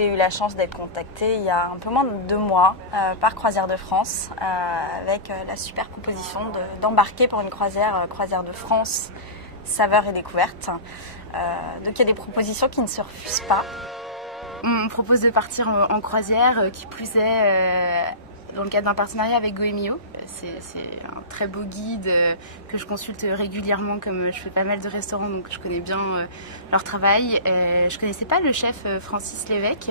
J'ai eu la chance d'être contactée il y a un peu moins de 2 mois par Croisières de France avec la super proposition d'embarquer pour une croisière de France, saveurs et découvertes. Donc il y a des propositions qui ne se refusent pas. On propose de partir en croisière, qui plus est dans le cadre d'un partenariat avec Goemio. C'est un très beau guide que je consulte régulièrement, comme je fais pas mal de restaurants, donc je connais bien leur travail. Je connaissais pas le chef Francis Lévesque.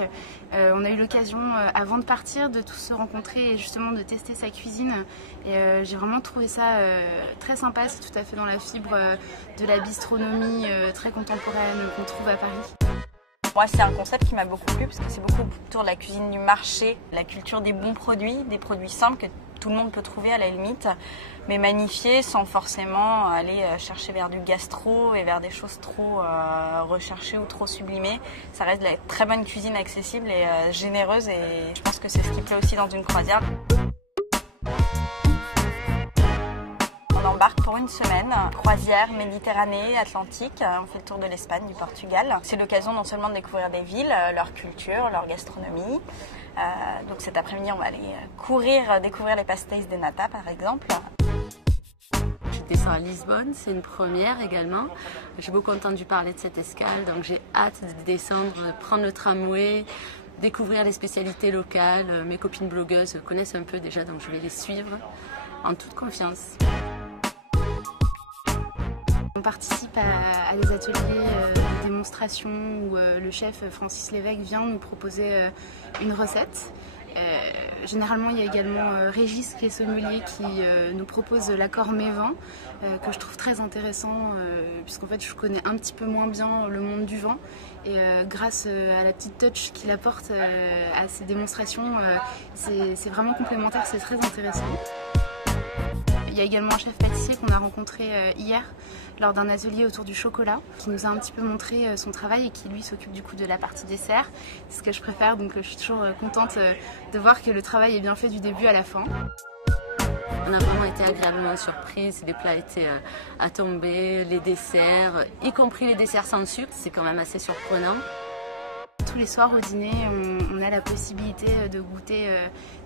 On a eu l'occasion, avant de partir, de tous se rencontrer et justement de tester sa cuisine. Et j'ai vraiment trouvé ça très sympa. C'est tout à fait dans la fibre de la bistronomie très contemporaine qu'on trouve à Paris. Moi, c'est un concept qui m'a beaucoup plu parce que c'est beaucoup autour de la cuisine du marché, la culture des bons produits, des produits simples que tout le monde peut trouver à la limite, mais magnifiés sans forcément aller chercher vers du gastro et vers des choses trop recherchées ou trop sublimées. Ça reste de la très bonne cuisine accessible et généreuse, et je pense que c'est ce qui plaît aussi dans une croisière. On embarque pour une semaine, croisière Méditerranée, Atlantique. On fait le tour de l'Espagne, du Portugal. C'est l'occasion non seulement de découvrir des villes, leur culture, leur gastronomie. Donc cet après-midi, on va aller découvrir les pastéis de nata, par exemple. Je descends à Lisbonne, c'est une première également. J'ai beaucoup entendu parler de cette escale, donc j'ai hâte de descendre, prendre le tramway, découvrir les spécialités locales. Mes copines blogueuses connaissent un peu déjà, donc je vais les suivre en toute confiance. On participe à des ateliers de démonstration où le chef Francis Lévesque vient nous proposer une recette. Généralement, il y a également Régis, qui est sommelier, qui nous propose l'accord mets-vin, que je trouve très intéressant, puisqu'en fait, je connais un petit peu moins bien le monde du vin. Et grâce à la petite touch qu'il apporte à ces démonstrations, c'est vraiment complémentaire, c'est très intéressant. Il y a également un chef pâtissier qu'on a rencontré hier lors d'un atelier autour du chocolat, qui nous a un petit peu montré son travail et qui lui s'occupe du coup de la partie dessert. C'est ce que je préfère, donc je suis toujours contente de voir que le travail est bien fait du début à la fin. On a vraiment été agréablement surprises, les plats étaient à tomber, les desserts, y compris les desserts sans sucre, c'est quand même assez surprenant. Tous les soirs au dîner, on a la possibilité de goûter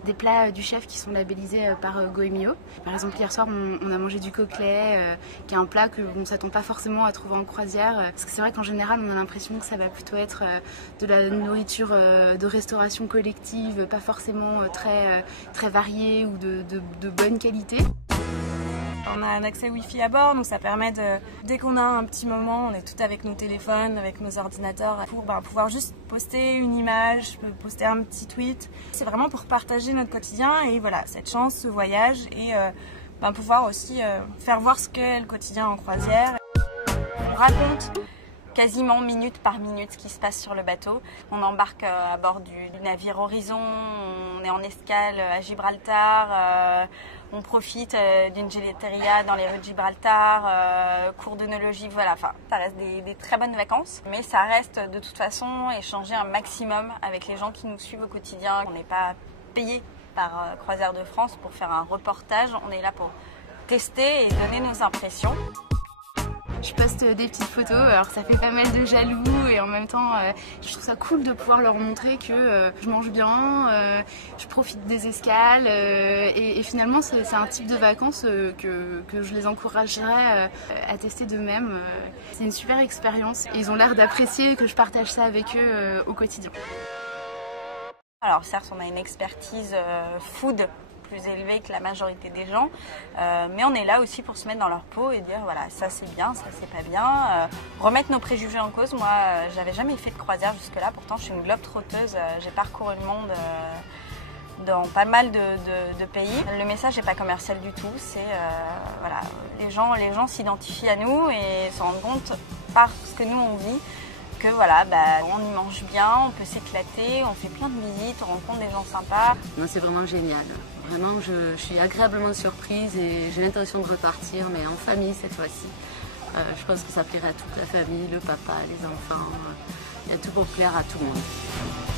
des plats du chef qui sont labellisés par Goemio. Par exemple, hier soir, on a mangé du coquelet, qui est un plat qu'on ne s'attend pas forcément à trouver en croisière. Parce que c'est vrai qu'en général, on a l'impression que ça va plutôt être de la nourriture de restauration collective, pas forcément très variée ou de bonne qualité. On a un accès Wi-Fi à bord, donc ça permet dès qu'on a un petit moment, on est tout avec nos téléphones, avec nos ordinateurs, pour pouvoir juste poster une image, poster un petit tweet. C'est vraiment pour partager notre quotidien et voilà, cette chance, ce voyage et pouvoir aussi faire voir ce qu'est le quotidien en croisière. On raconte quasiment minute par minute ce qui se passe sur le bateau. On embarque à bord du navire Horizon, on est en escale à Gibraltar, on profite d'une gelateria dans les rues de Gibraltar, cours d'œnologie, voilà, enfin ça reste des très bonnes vacances, mais ça reste de toute façon échanger un maximum avec les gens qui nous suivent au quotidien. On n'est pas payé par Croisières de France pour faire un reportage, on est là pour tester et donner nos impressions. Je poste des petites photos, alors ça fait pas mal de jaloux et en même temps je trouve ça cool de pouvoir leur montrer que je mange bien, je profite des escales et finalement c'est un type de vacances que je les encouragerais à tester d'eux-mêmes. C'est une super expérience et ils ont l'air d'apprécier que je partage ça avec eux au quotidien. Alors certes, on a une expertise food plus élevée que la majorité des gens, mais on est là aussi pour se mettre dans leur peau et dire voilà, ça c'est bien, ça c'est pas bien, remettre nos préjugés en cause. Moi, j'avais jamais fait de croisière jusque-là, pourtant je suis une globe-trotteuse, j'ai parcouru le monde dans pas mal de pays. Le message n'est pas commercial du tout, c'est voilà, les gens s'identifient à nous et se rendent compte par ce que nous on vit que voilà, on y mange bien, on peut s'éclater, on fait plein de visites, on rencontre des gens sympas. Non, c'est vraiment génial. Vraiment, je suis agréablement surprise et j'ai l'intention de repartir, mais en famille cette fois-ci. Je pense que ça plairait à toute la famille, le papa, les enfants. Il y a tout pour plaire à tout le monde.